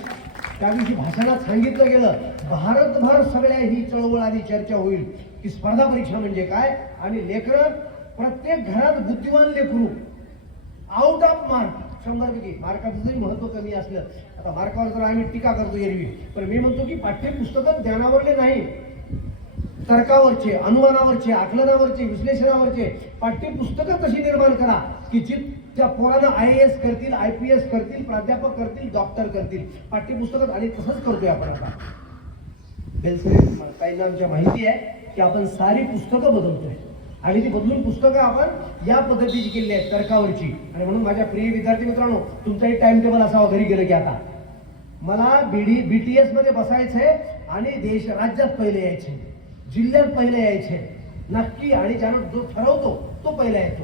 त्या दिवशी भाषणात सांगितलं गेलं, भारतभर सगळ्या ही चळवळ आणि चर्चा होईल की स्पर्धा परीक्षा म्हणजे काय. आणि लेकरं, प्रत्येक घरात बुद्धिमान लेकरू आउट ऑफ मार्क 100 मार्काचं जरी महत्व कमी असलं, आता मार्कावर तर आम्ही टीका करतो एरवी, पण मी म्हणतो की पाठ्यपुस्तकं ज्ञानावरले नाही, तर्कावरचे, अनुमानावरचे, आकलनावरचे, विश्लेषणावरचे पाठ्यपुस्तकं कशी निर्माण करा की जी त्या पोरांना IAS करतील, IPS करतील, प्राध्यापक करतील, डॉक्टर करतील पाठ्यपुस्तकात. आणि तसंच करतोय आपण आता. ताईंना आमच्या माहिती आहे की आपण सारी पुस्तकं बदलतोय आणि ती बदलून पुस्तकं आपण या पद्धतीची केली आहेत, तर्कावरची. आणि म्हणून माझ्या प्रिय विद्यार्थी मित्रांनो, तुमचाही टाइम टेबल असावा घरी गेलं की आता मला BTS मध्ये बसायचंय आणि राज्यात पहिले यायचे, जिल्ह्यात पहिले यायचे नक्की. आणि ज्यानं जो ठरवतो तो पहिला येतो.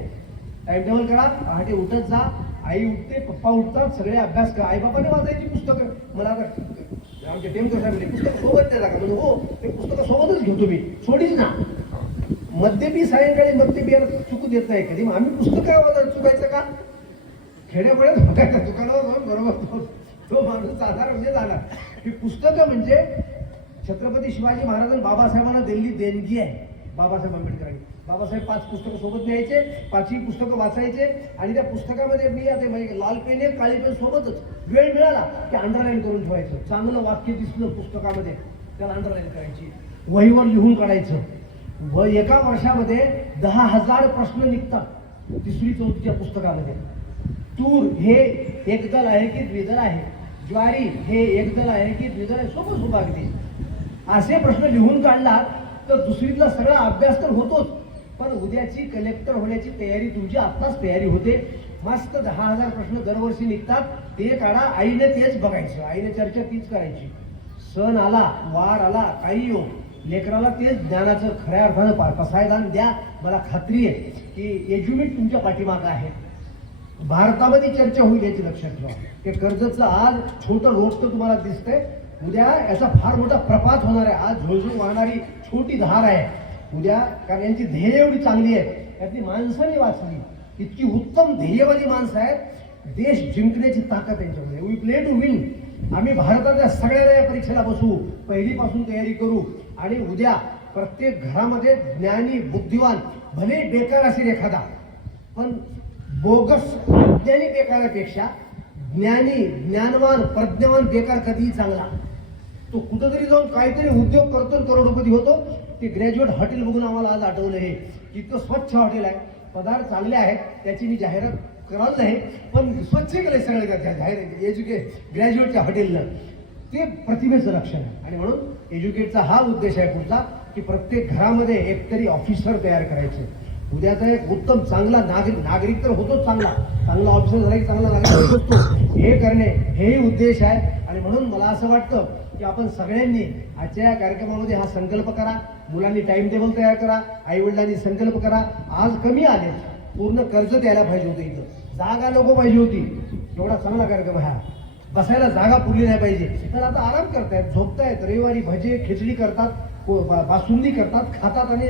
टाइम टेबल करा, पहाटे उठत जा. आई उठते, पप्पा उठतात, सगळे अभ्यास करा. आई बापाने वाचायची पुस्तकं. मला आता आमच्या टेमकर साहेब पुस्तक सोबत नाही का, म्हणजे हो ते पुस्तकं सोबतच घेतो मी, सोडीच ना. मद्यपी सायंकाळी मद्यपी चुकू देत नाही कधी. आम्ही पुस्तकं चुकायचं का. खेड्यापाड्यात बघायचा दुकानावर जाऊन बरोबर तो माणूस साधारण म्हणजे झाला की पुस्तकं म्हणजे छत्रपती शिवाजी महाराज बाबासाहेबांना दिलेली देणगी आहे. बाबासाहेब आंबेडकरांनी बाबासाहेब 5 पुस्तकं सोबत न्यायचे, 5ही पुस्तकं वाचायचे आणि त्या पुस्तकामध्ये मी आता म्हणजे लाल पेन आहे काळी पेन सोबतच वेळ मिळाला की अंडरलाईन करून ठेवायचं. चांगलं वाक्य दिसलं पुस्तकामध्ये त्याला अंडरलाईन करायची, वहीवर लिहून काढायचं. व एका वर्षामध्ये 10,000 प्रश्न निघतात 3री 4थीच्या पुस्तकामध्ये. तूर हे एकदल आहे की द्विदल आहे, ज्वारी हे एकदल आहे की द्विदल आहे, सोपं सोपं अगदी असे प्रश्न लिहून काढलात तर दुसरीतला सगळा अभ्यास तर होतोच, पण उद्याची कलेक्टर होण्याची तयारी तुमची आत्ताच तयारी होते. मस्त 10,000 प्रश्न दरवर्षी निघतात, ते काढा. आईने तेच बघायचं, आईने चर्चा तीच करायची. सण आला, वार आला, काही हो, लेकराला तेच ज्ञानाचं खऱ्या अर्थानं पसायदान द्या. मला खात्री आहे की एज्युमेट तुमच्या पाठीमागं आहे. भारतामध्ये चर्चा होईल याची लक्षात ठेवा. ते कर्जतचं आज छोटं रोपटं तुम्हाला दिसतंय, उद्या याचा फार मोठा प्रपात होणार आहे. आज झुळझुळ वाहणारी छोटी धार आहे उद्या, कारण यांची ध्येय एवढी चांगली आहे. यातली माणसाने वाचली, इतकी उत्तम ध्येयवादी माणसं आहेत. देश जिंकण्याची ताकद त्यांच्यामध्ये. We play to win. आम्ही भारताच्या सगळ्या या परीक्षेला बसू, पहिलीपासून तयारी करू आणि उद्या प्रत्येक घरामध्ये ज्ञानी बुद्धिवान, भले बेकार असेल एखादा, पण बोगस अज्ञानी बेकारापेक्षा ज्ञानी ज्ञानवान प्रज्ञावान बेकार कधीही चांगला. तो कुठंतरी जाऊन काहीतरी उद्योग करतो, करोडपती होतो. ते ग्रॅज्युएट हॉटेल बघून आम्हाला आज आठवलं हे इतकं स्वच्छ हॉटेल आहे, पदार्थ चांगले आहेत, त्याची मी जाहिरात कराल नाही, पण स्वच्छ केलंय सगळं त्या ग्रॅज्युएटच्या हॉटेलनं. ते प्रतिभेचं लक्षण आहे. आणि म्हणून एज्युकेटचा हा उद्देश आहे पुढचा, की प्रत्येक घरामध्ये एकतरी ऑफिसर तयार करायचे. उद्याचा एक उत्तम चांगला नागरिक तर होतोच, चांगला ऑफिसर झाला की चांगला नागरिक होतो. हे करणे हेही उद्देश आहे. आणि म्हणून मला असं वाटतं की आपण सगळ्यांनी आजच्या या कार्यक्रमामध्ये हा संकल्प करा. मुलांनी टाइम टेबल तयार करा, आई वडिलांनी संकल्प करा. आज कमी आले, पूर्ण कर्ज द्यायला पाहिजे होतं, इथं जागा नको पाहिजे होती. एवढा चांगला कार्यक्रम हा, बसायला जागा पुरली नाही पाहिजे. तर आता आराम करतायत, झोपतायत, रविवारी भजे खिचडी करतात, बासुंदी करतात, खातात आणि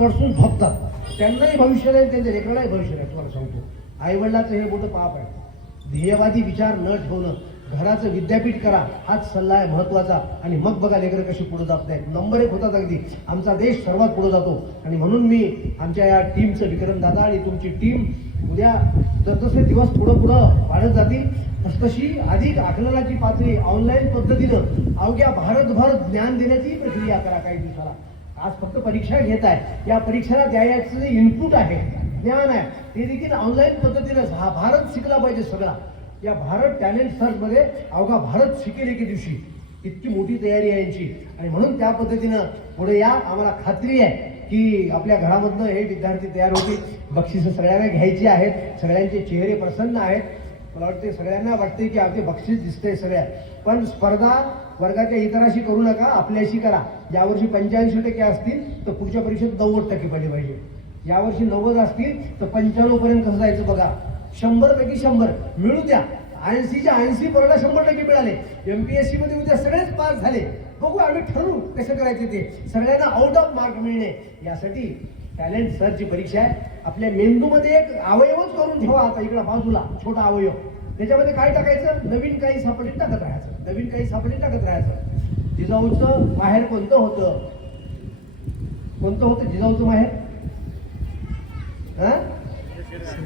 तडसून झोपतात. त्यांनाही भविष्य नाही, त्यांच्या लेकरालाही भविष्य नाही. तुम्हाला सांगतो, आई वडिलाचं हे मोठं पाप आहे. ध्येयवादी विचार न ठेवणं, घराचं विद्यापीठ करा हाच सल्ला आहे महत्वाचा. आणि मग बघा लेकरं कशी पुढे जात नाहीत, नंबर 1 होतात अगदी. आमचा देश सर्वात पुढे जातो. आणि म्हणून मी आमच्या या टीमचं, विक्रम दादा आणि तुमची टीम, उद्या जसजसे दिवस पुढं वाढत जातील तसतशी अधिक आकलनाची पातळी ऑनलाईन पद्धतीनं अवघ्या भारतभर ज्ञान देण्याची प्रक्रिया करा. काही दिवसाला आज फक्त परीक्षा घेत आहे, या परीक्षेला द्यायचं जे इनपुट आहे, ज्ञान आहे, ते देखील ऑनलाईन पद्धतीनं हा भारत शिकला पाहिजे सगळा. या भारत टॅलेंट सर्चमध्ये अवघा भारत शिकेल एके दिवशी, इतकी मोठी तयारी आहे यांची. आणि म्हणून त्या पद्धतीनं पुढे या. आम्हाला खात्री आहे की आपल्या घरामधनं हे विद्यार्थी तयार होतील. बक्षिसं सगळ्यांना घ्यायची आहेत, सगळ्यांचे चेहरे प्रसन्न आहेत. मला वाटते सगळ्यांना वाटते की आपले बक्षीस दिसतंय सगळ्या. पण स्पर्धा वर्गाच्या इतराशी करू नका, आपल्याशी करा. यावर्षी 85% असतील तर पुढच्या परीक्षेत 90% पडले पाहिजे. यावर्षी 90 असतील तर 95 पर्यंत कसं जायचं बघा. 100 पैकी 100 मिळू द्या. 80च्या 80 पर्यंत 100% मिळाले. MPSC मध्ये उद्या सगळेच पास झाले. बघू, आम्ही ठरवू कसं करायचे ते. सगळ्यांना आउट ऑफ मार्क मिळणे यासाठी टॅलेंट सर्चची परीक्षा आहे. आपल्या मेंदूमध्ये एक अवयवच करून ठेवा. आता इकडं बाजूला छोटा अवयव, त्याच्यामध्ये काय टाकायचं, नवीन काही सापडीत टाकत राहायचं, नवीन काही सापडीत टाकत राहायचं. जिजाऊचं माहेर कोणतं होतं, कोणतं होतं जिजाऊचं माहेर?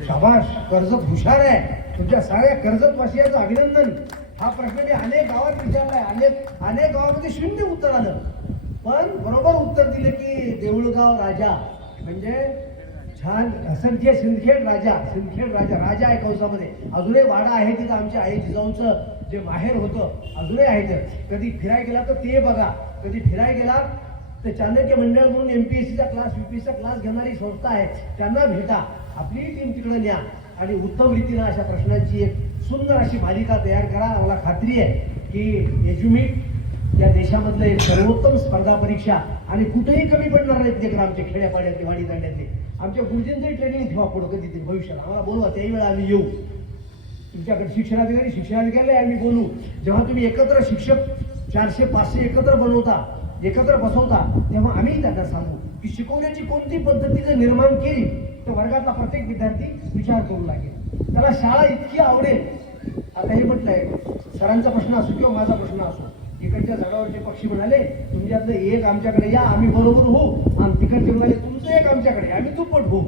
शाबाश, कर्जत हुशार आहे. तुमच्या सगळ्या कर्जतवासियांचं अभिनंदन. हा प्रश्न मी अनेक गावात विचारलाय, अनेक गावामध्ये 0 उत्तर आलं, पण बरोबर उत्तर दिलं की देऊळगाव राजा म्हणजे छान सिंदखेड राजा राजा आहे कंसामध्ये. अजूनही वाडा आहे तिथं. आमच्या आई जिजाऊचं जे माहेर होतं अजूनही आहे. तर कधी फिरायला गेला तर ते बघा, कधी फिरायला गेला तर चाणक्य मंडळ म्हणून MPSCचा क्लास, UPSCचा क्लास घेणारी संस्था आहे, त्यांना भेटा. आपली टीम तिकडे न्या आणि उत्तम रीतीनं अशा प्रश्नांची एक सुंदर अशी मालिका तयार करा. मला खात्री आहे की एज्युमेट या देशामधलं एक सर्वोत्तम स्पर्धा परीक्षा आणि कुठेही कमी पडणार नाहीत लेकर. आमचे खेड्यापाड्यातले, वाडी तांड्यातले, आमच्या गुरुजींचंही ट्रेनिंग ठेवा पुढं कधीतरी भविष्यात. आम्हाला बोलवा, त्याही वेळा आम्ही येऊ. तुमच्याकडे शिक्षणाधिकारी आम्ही बोलू. जेव्हा तुम्ही एकत्र शिक्षक 400-500 एकत्र बनवता, एकत्र बसवता, तेव्हा आम्ही त्यांना सांगू की शिकवण्याची कोणती पद्धती जर निर्माण केली तर वर्गातला प्रत्येक विद्यार्थी विचार करू लागेल. त्याला शाळा इतकी आवडेल. आता हे म्हटलंय, सरांचा प्रश्न असो किंवा माझा प्रश्न असो, इकडच्या झाडावरचे पक्षी म्हणाले तुमच्यातलं एक आमच्याकडे या, आम्ही बरोबर होऊ, आणि तिकडचे म्हणाले तुमचं एक आमच्याकडे, आम्ही दुप्पट होऊ.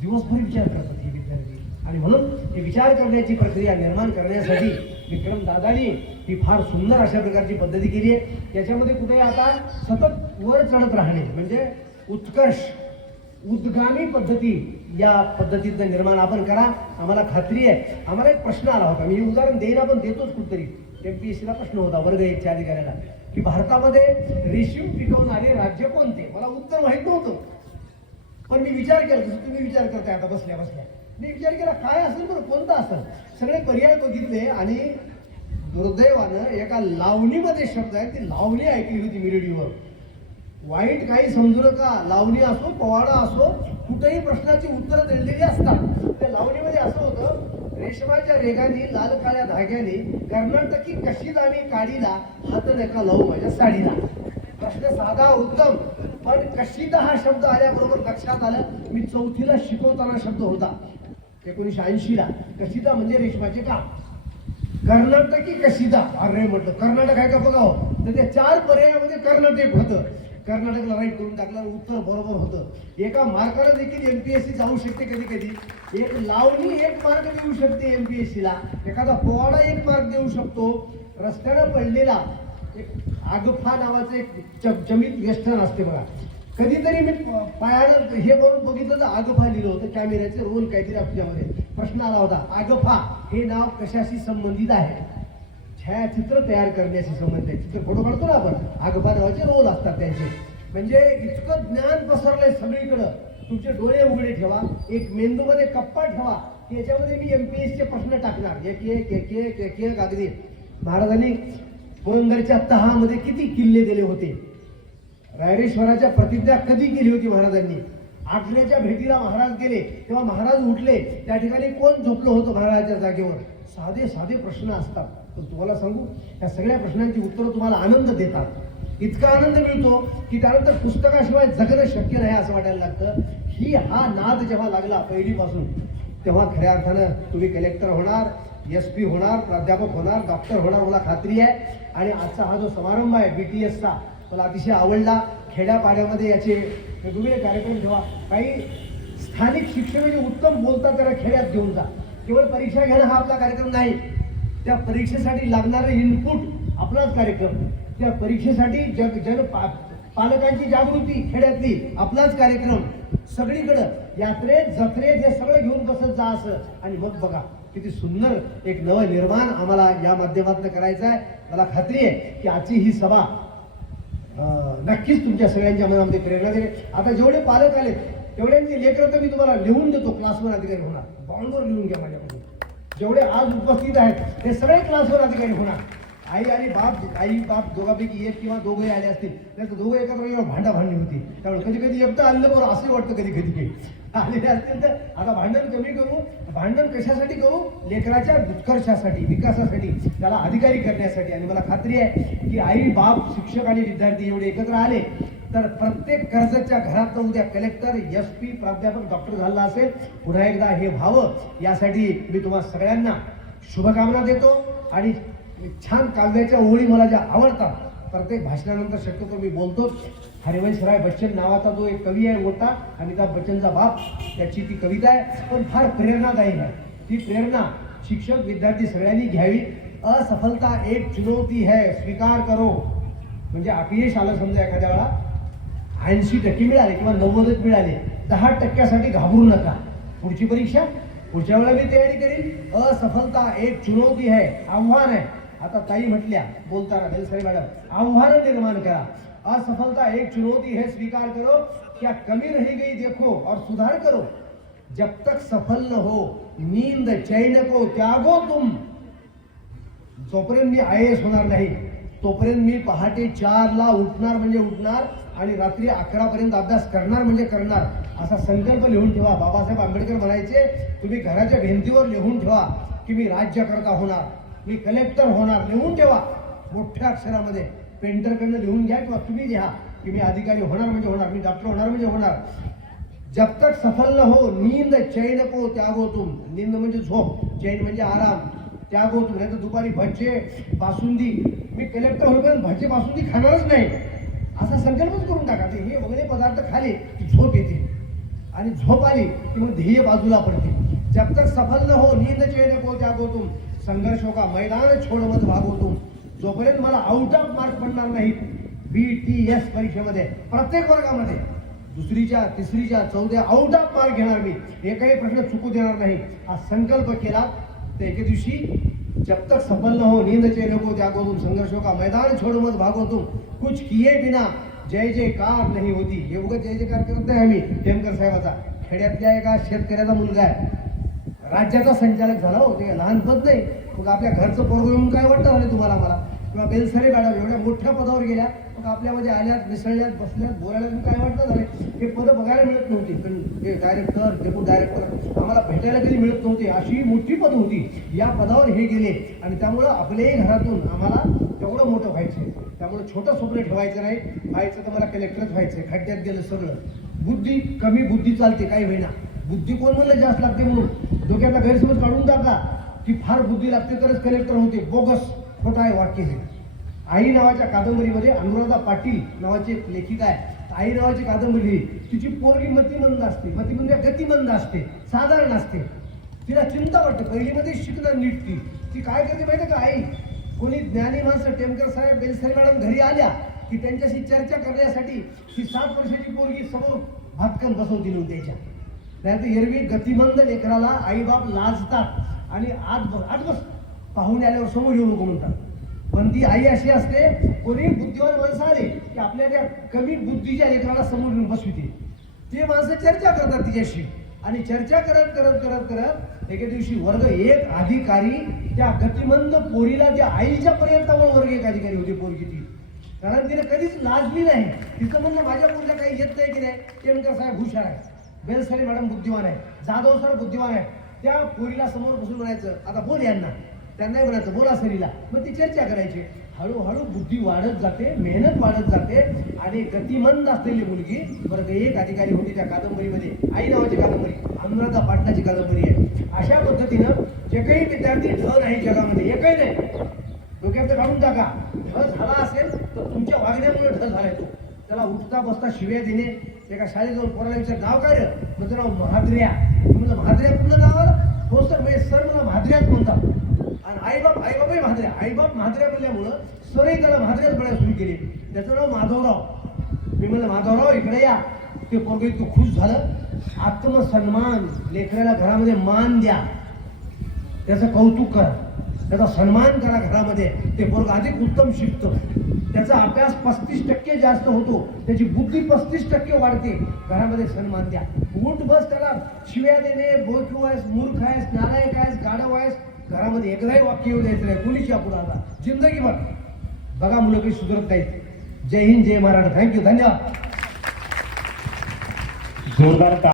दिवसभर विचार करतात हे विद्यार्थी. आणि म्हणून हे विचार करण्याची प्रक्रिया निर्माण करण्यासाठी विक्रम दादानी ही फार सुंदर अशा प्रकारची पद्धती केली आहे. याच्यामध्ये कुठे आता सतत वर चढत राहणे म्हणजे उत्कर्ष उद्गामी पद्धती, या पद्धतीचं निर्माण आपण करा. आम्हाला खात्री आहे. आम्हाला एक प्रश्न आला होता, मी उदाहरण देईन, आपण देतोच कुठतरी. MPSCला प्रश्न होता वर्ग 1च्या अधिकाऱ्याला की भारतामध्ये रेशीम पिकवणारे राज्य कोणते. मला उत्तर माहित नव्हतं, पण मी विचार केला, जसं तुम्ही विचार करताय आता बसल्या बसल्या. मी विचार केला काय असेल बरं, कोणता असेल. सगळे पर्याय बघितले आणि दुर्दैवानं एका लावणीमध्ये शब्द आहे, ती लावणी ऐकली होती मी रेडिओवर. वाईट काही समजू नका, लावणी असो पवाडा असो, कुठेही प्रश्नाची उत्तरं दिलेली असतात. त्या लावणीमध्ये असं होतं, रेशमाच्या रेगाने लाल काळ्या धाग्याने कर्नाटकी कशीदानी काडीला हात नका लावू माझ्या साडीला. प्रश्न साधा उत्तम, पण कशीदा हा शब्द आल्याबरोबर लक्षात आलं, मी 4थीला शिकवताना शब्द होता 1980ला. कशीदा म्हणजे रेशमाचे काम. कर्नाटकी कशीदा, अरे म्हटलं कर्नाटक आहे का बघावं, तर त्या 4 पर्यायामध्ये कर्नाटक होतं. कर्नाटकला राईट करून टाकलं, उत्तर बरोबर होतं. एका मार्काला देखील MPSC जाऊ शकते कधी कधी. एक लावणी 1 मार्क देऊ शकते MPSCला, एखादा पोवाडा 1 मार्क देऊ शकतो. रस्त्यानं पडलेला एक आगफा नावाचं एक चमचमीत वेस्टर्न असते बघा, कधीतरी मी पायानं हे करून बघितलं तर आगफा लिहिलं होतं, कॅमेऱ्याचे रोल काहीतरी आपल्यामध्ये. प्रश्न आला होता, आगफा हे नाव कशाशी संबंधित आहे. छायाचित्र तयार करण्याशी संबंधित आहे. चित्र फोटो काढतो ना आपण, आगफा नावाचे रोल असतात त्यांचे. म्हणजे इतकं ज्ञान पसरलंय सगळीकडं. तुमचे डोळे उघडे ठेवा, एक मेंदूमध्ये कप्पा ठेवा, की याच्यामध्ये मी MPSCचे प्रश्न टाकणार, एक एक एक एक एक एक अगदी. महाराजांनी पुरंदरच्या तहामध्ये किती किल्ले दिले होते, रायरेश्वराच्या प्रतिज्ञा कधी केली होती महाराजांनी, आग्र्याच्या भेटीला महाराज गेले तेव्हा महाराज उठले, त्या ठिकाणी कोण झोपलं होतं महाराजाच्या जागेवर. साधे साधे प्रश्न असतात. तर तुम्हाला सांगू, या सगळ्या प्रश्नांची उत्तरं तुम्हाला आनंद देतात. इतका आनंद मिळतो की त्यानंतर पुस्तकाशिवाय जगणं शक्य नाही असं वाटायला लागतं. हा नाद जेव्हा लागला पहिलीपासून, तेव्हा खऱ्या अर्थानं तुम्ही कलेक्टर होणार, SP होणार, प्राध्यापक होणार, डॉक्टर होणार, मला खात्री आहे. आणि आजचा हा जो समारंभ आहे BTSचा, मला अतिशय आवडला. खेड्यापाड्यामध्ये याचे वेगवेगळे कार्यक्रम ठेवा. काही स्थानिक शिक्षक जे उत्तम बोलतात त्याला खेड्यात घेऊन जा. केवळ परीक्षा घेणं हा आपला कार्यक्रम नाही, त्या परीक्षेसाठी लागणारं इनपुट आपलाच कार्यक्रम. त्या परीक्षेसाठी पालकांची जागृती खेड्यातली आपलाच कार्यक्रम. सगळीकडं यात्रेत जत्रेत हे सगळं घेऊन बसत जा असं. आणि मग बघा किती सुंदर एक नवं निर्माण आम्हाला या माध्यमातून करायचं आहे. मला खात्री आहे की आजची ही सभा नक्कीच तुमच्या सगळ्यांच्या मनामध्ये प्रेरणा देईल. आता जेवढे पालक आले तेवढ्यांची लेकरं तर मी तुम्हाला लिहून देतो, क्लासवर अधिकारी होणार. बॉन्डवर लिहून घ्या माझ्याकडून. जेवढे आज उपस्थित आहेत ते सगळे क्लासवर अधिकारी होणार. आई आणि बाप दोघांपैकी एक किंवा दोघंही आले असतील, तर दोघं एकत्र भांडाभांडी होती. त्यामुळे कधी कधी एकटं आलं बरं असंही वाटतं कधी कधी आलेले असतील. तर आता भांडण कमी करू. भांडण कशासाठी करू? लेकराच्या उत्कर्षासाठी, विकासासाठी, त्याला अधिकारी करण्यासाठी. आणि मला खात्री आहे की आई बाप शिक्षक आणि विद्यार्थी एवढे एकत्र आले तर प्रत्येक कर्जतच्या घरात उद्या कलेक्टर, SP, प्राध्यापक, डॉक्टर झाला असेल. पुन्हा एकदा हे व्हावं यासाठी मी तुम्हाला सगळ्यांना शुभकामना देतो. आणि छान काव्याच्या ओळी मला ज्या आवडतात, प्रत्येक भाषणानंतर शक्यतो मी बोलतो. हरिवंशराय बच्चन नावाचा जो एक कवी आहे मोठा, अमिताभ बच्चनचा बाप, त्याची ती कविता आहे, पण फार प्रेरणादायी आहे. ती प्रेरणा शिक्षक विद्यार्थी सगळ्यांनी घ्यावी. असफलता एक चुनौती है, स्वीकार करो. म्हणजे अपयश आलं समजा एखाद्या वेळा, 80% मिळाले किंवा 90 मिळाले, 10% घाबरू नका. पुढची परीक्षा पुढच्या वेळेला मी तयारी करीन. असफलता एक चुनौती है, आव्हान आहे. आता ताई म्हटल्या बोलताना बेलसरे मॅडम, आव्हान निर्माण करा. असफलता एक चुनौती है, स्वीकार करो. क्या कमी रही गई देखो और सुधार करो. जब तक सफल न हो नींद चैन को त्यागो तुम. जोपर्यंत मी IAS होणार नाही तोपर्यंत मी पहाटे 4ला उठणार म्हणजे उठणार आणि रात्री 11 पर्यंत अभ्यास करणार म्हणजे करणार, असा संकल्प लिहून ठेवा. बाबासाहेब आंबेडकर म्हणायचे, तुम्ही घराच्या भिंतीवर लिहून ठेवा की मी राज्यकर्ता होणार, मी कलेक्टर होणार. लिहून ठेवा मोठ्या अक्षरामध्ये. पेंटरकडनं लिहून घ्या किंवा तुम्ही लिहा की मी अधिकारी होणार म्हणजे होणार, मी डॉक्टर होणार म्हणजे होणार. जब तक सफल न हो नींद चैन को त्यागो तुम. नींद म्हणजे झोप, चैन म्हणजे आराम. त्यागो तुम. नाही तर दुपारी भज्जे बासुंदी, मी कलेक्टर होईपर्यंत भज्जे बासुंदी खाणारच नाही असा संकल्पच करून टाका. ते हे वगैरे पदार्थ खाले की झोप येते आणि झोप आली की मग ध्येय बाजूला पडते. जब तक सफल न हो नींद चैन को त्यागो तुम, संघर्ष का मैदान छोड मत भागो तुम. जोपर्यंत मला आउट ऑफ मार्क पडणार नाहीत BTS परीक्षेमध्ये, प्रत्येक वर्गामध्ये दुसरीच्या तिसरीच्या चौथ्या आउट ऑफ मार्क घेणार मी, एकही प्रश्न चुकू देणार नाही हा संकल्प केला तर एके दिवशी जब तक सफल न हो नींद चैन को त्यागो तुम, संघर्षों का मैदान छोड़ मत भागो तुम, कुछ किए बिना जय जयकार नाही होती. हे उगाच जय जयकार करत नाही आम्ही. टेमकर साहेबाचा खेड्यातल्या एका शेतकऱ्याचा मुलगा आहे, राज्याचा संचालक झाला हो. ते लहान पद नाही, मग आपल्या घरचं पोरगं येऊन काय वाटतं झालं तुम्हाला मला, किंवा बेलसरे मॅडम एवढ्या मोठ्या पदावर गेल्या, मग आपल्यामध्ये आल्यात मिसळल्यात बसल्यात बोलायला काय वाटतं झाले. हे पदं बघायला मिळत नव्हती, पण हे डायरेक्टर डेप्युटी डायरेक्टर आम्हाला भेटायला कधी मिळत नव्हती, अशी मोठी पद होती. या पदावर हे गेले आणि त्यामुळं आपल्याही घरातून आम्हाला तेवढं मोठं व्हायचं. त्यामुळे छोटं स्वप्न ठेवायचं नाही, व्हायचं तर मला कलेक्टरच व्हायचं. खड्ड्यात गेलं सगळं. बुद्धी कमी बुद्धी चालते, काही होईना. बुद्धी कोण म्हणलं जास्त लागते म्हणून, डोक्यातला गैरसमज काढून टाका की फार बुद्धी लागते तरच कलेक्टर होते. बोगस, खोटा आहे वाक्य हे. आई नावाच्या कादंबरीमध्ये अनुराधा पाटील नावाची एक लेखिका आहे. आई नावाची कादंबरी, तिची पोरगी मतिमंद असते. मतिमंद गतिमंद असते, साधारण असते. तिला चिंता वाटते पहिलीमध्ये शिकणार नीट. ती काय करते माहिती का, आई कोणी ज्ञानी माणसं टेमकर साहेब बेलसरे मॅडम घरी आल्या की त्यांच्याशी चर्चा करण्यासाठी ही 7 वर्षाची पोरगी समोर भातकन बसवती नव्हती त्याच्या. नाहीतर एरवी गतिमंद लेकराला आईबाप लाजतात आणि आज बस पाहुणे आल्यावर समोर येऊ नको म्हणतात. पण ती आई अशी असते, कोणी बुद्धिवान माणसं आले की आपल्या त्या कमी बुद्धीच्या लेकराला समोर येऊन बसविते. ते माणसं चर्चा करतात तिच्याशी आणि चर्चा करत करत करत करत एके दिवशी वर्ग एक अधिकारी त्या गतिमंद पोरीला त्या आईच्या पर्यंतावर वर्ग एक अधिकारी होते पोरगी ती. कारण तिने कधीच लाजली नाही. तिचं म्हणणं माझ्या पोरीला काही येत नाही की नाही. टेमकर साहेब हुशार आहे, बेलसरे मॅडम बुद्धिवान आहे, जाधव सर बुद्धिवान आहे. त्या पोरीला समोर बसून म्हणायचं आता बोल यांना, त्यांनाही म्हणायचं बोला सरीला. मग ती चर्चा करायची. हळूहळू बुद्धी वाढत जाते, मेहनत वाढत जाते आणि गतिमंद असलेली मुलगी वर्ग एक अधिकारी होती त्या कादंबरीमध्ये. आई नावाची कादंबरी, अनुराधा पाटलाची कादंबरी आहे. अशा पद्धतीनं जे काही विद्यार्थी ढ नाही जगामध्ये, एकही नाही, डोक्यात काढून टाका. ढ झाला असेल तर तुमच्या वागण्यामुळे ढ झालाय तो. त्याला उठता बसता शिव्या देणे. एका शाळेत जाऊन पोराला विचार नाव काय रे, म्हणजे नाव महाद्र्या. म्हणलं महाद्र्या कुठलं नाव आलं, हो सर म्हणजे सर मला महाद्र्याच म्हणतात. आणि आईबापही महाद्र्या. आईबाप महाद्र्या म्हणल्यामुळं सरही त्याला महाद्र्याच म्हणायला सुरू केली. त्याचं नाव माधवराव. मी म्हणलं माधवराव इकडे या. ते पोरगं इतकं खुश झालं. आत्मसन्मान, लेकराला घरामध्ये मान द्या, त्याचं कौतुक करा, त्याचा सन्मान करा घरामध्ये. ते पोरगं अधिक उत्तम शिकतं, त्याचा अभ्यास 35% जास्त होतो, त्याची बुद्धी 35% वाढते. घरामध्ये सन्मान द्या. उठ बस त्याला शिव्या देणे, बोलू आहेस, मूर्ख आहेस, नालायक आहेस, गाढव आहेस, घरामध्ये एकदाही वाक्य येऊ द्यायचं नाही कोणीच्या पुढे. आता जिंदगीभर बघा मुलं काही सुधरत नाहीत. जय हिंद, जय महाराष्ट्र. थँक्यू, धन्यवाद. जोरदार